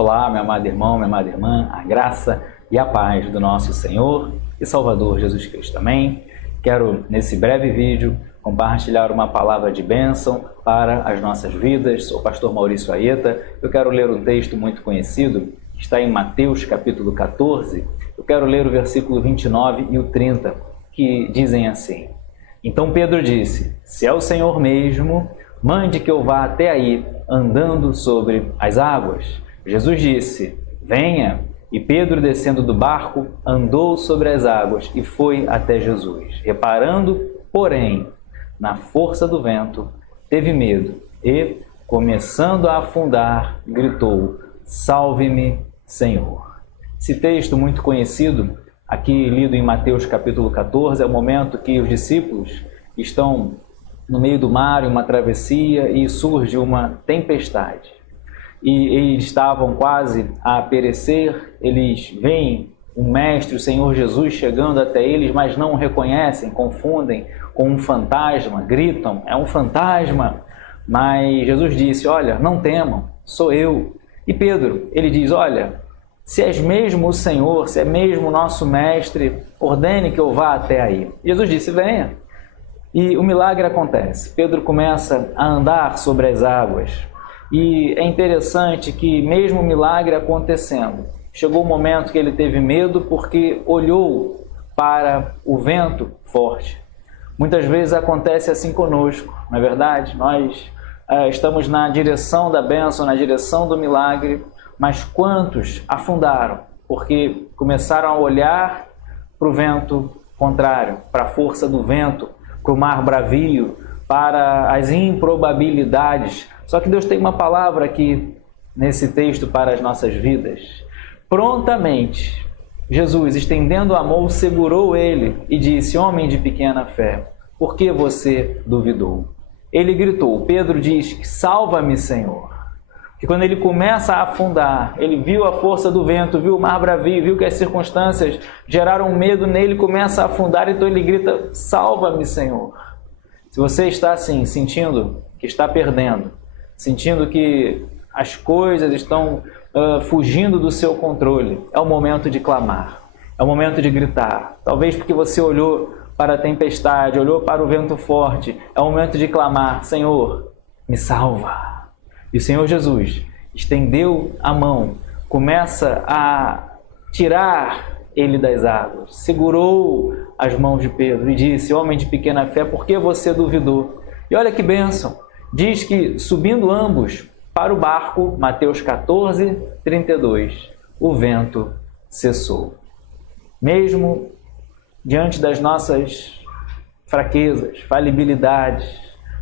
Olá, meu amado irmão, minha amada irmã, a graça e a paz do nosso Senhor e Salvador Jesus Cristo. Amém? Quero, nesse breve vídeo, compartilhar uma palavra de bênção para as nossas vidas. Sou o pastor Maurício Aieta. Eu quero ler um texto muito conhecido, que está em Mateus capítulo 14. Eu quero ler o versículo 29 e o 30, que dizem assim: Então Pedro disse: Se é o Senhor mesmo, mande que eu vá até aí, andando sobre as águas. Jesus disse: Venha. E Pedro, descendo do barco, andou sobre as águas e foi até Jesus. Reparando, porém, na força do vento, teve medo e, começando a afundar, gritou: Salve-me, Senhor. Esse texto muito conhecido, aqui lido em Mateus capítulo 14, é o momento que os discípulos estão no meio do mar, em uma travessia, e surge uma tempestade. E eles estavam quase a perecer. Eles veem o Mestre, o Senhor Jesus, chegando até eles, mas não o reconhecem, confundem com um fantasma, gritam: é um fantasma. Mas Jesus disse: olha, não temam, sou eu. E Pedro, ele diz: olha, se és mesmo o Senhor, se é mesmo o nosso Mestre, ordene que eu vá até aí. Jesus disse: venha. E o milagre acontece. Pedro começa a andar sobre as águas. E é interessante que, mesmo o milagre acontecendo, chegou o momento que ele teve medo porque olhou para o vento forte. Muitas vezes acontece assim conosco, não é verdade? Nós estamos na direção da bênção, na direção do milagre, mas quantos afundaram porque começaram a olhar para o vento contrário, para a força do vento, para o mar bravio, para as improbabilidades. Só que Deus tem uma palavra aqui nesse texto para as nossas vidas. Prontamente, Jesus, estendendo a mão, segurou ele e disse: homem de pequena fé, por que você duvidou? Ele gritou. Pedro diz: salva-me, Senhor. Que quando ele começa a afundar, ele viu a força do vento, viu o mar bravio, viu que as circunstâncias geraram medo nele, começa a afundar, então ele grita: salva-me, Senhor. Se você está assim, sentindo que está perdendo, sentindo que as coisas estão fugindo do seu controle, é o momento de clamar, é o momento de gritar. Talvez porque você olhou para a tempestade, olhou para o vento forte, é o momento de clamar: Senhor, me salva. E o Senhor Jesus estendeu a mão, começa a tirar ele das águas, segurou as mãos de Pedro e disse: homem de pequena fé, por que você duvidou? E olha que bênção, diz que subindo ambos para o barco, Mateus 14, 32, o vento cessou. Mesmo diante das nossas fraquezas, falibilidades,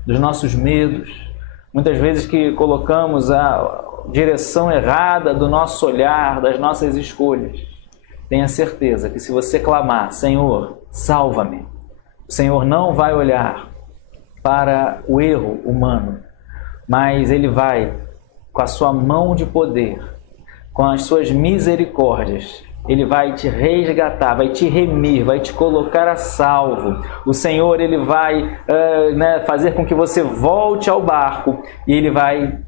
dos nossos medos, muitas vezes que colocamos a direção errada do nosso olhar, das nossas escolhas, tenha certeza que se você clamar: Senhor, salva-me, o Senhor não vai olhar para o erro humano, mas Ele vai, com a sua mão de poder, com as suas misericórdias, Ele vai te resgatar, vai te remir, vai te colocar a salvo. O Senhor, Ele vai fazer com que você volte ao barco e Ele vai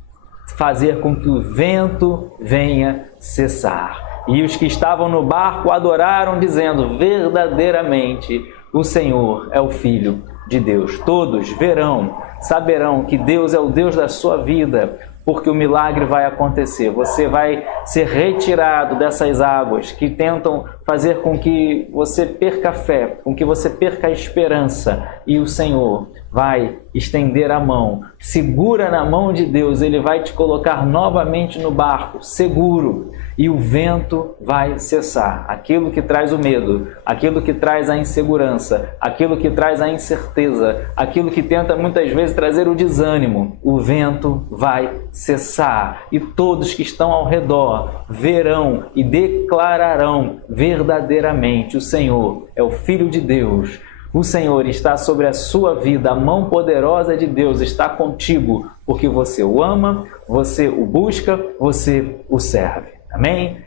fazer com que o vento venha cessar. E os que estavam no barco adoraram, dizendo: verdadeiramente o Senhor é o Filho de Deus. Todos verão, saberão que Deus é o Deus da sua vida, porque o milagre vai acontecer. Você vai ser retirado dessas águas que tentam fazer com que você perca a fé, com que você perca a esperança. E o Senhor vai estender a mão, segura na mão de Deus, Ele vai te colocar novamente no barco, seguro, e o vento vai cessar. Aquilo que traz o medo, aquilo que traz a insegurança, aquilo que traz a incerteza, aquilo que tenta muitas vezes trazer o desânimo, o vento vai cessar. E todos que estão ao redor verão e declararão: verdadeiramente o Senhor é o Filho de Deus. O Senhor está sobre a sua vida, a mão poderosa de Deus está contigo, porque você o ama, você o busca, você o serve. Amém?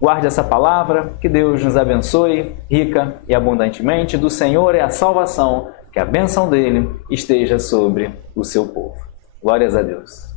Guarde essa palavra, que Deus nos abençoe rica e abundantemente. Do Senhor é a salvação, que a bênção dele esteja sobre o seu povo. Glórias a Deus.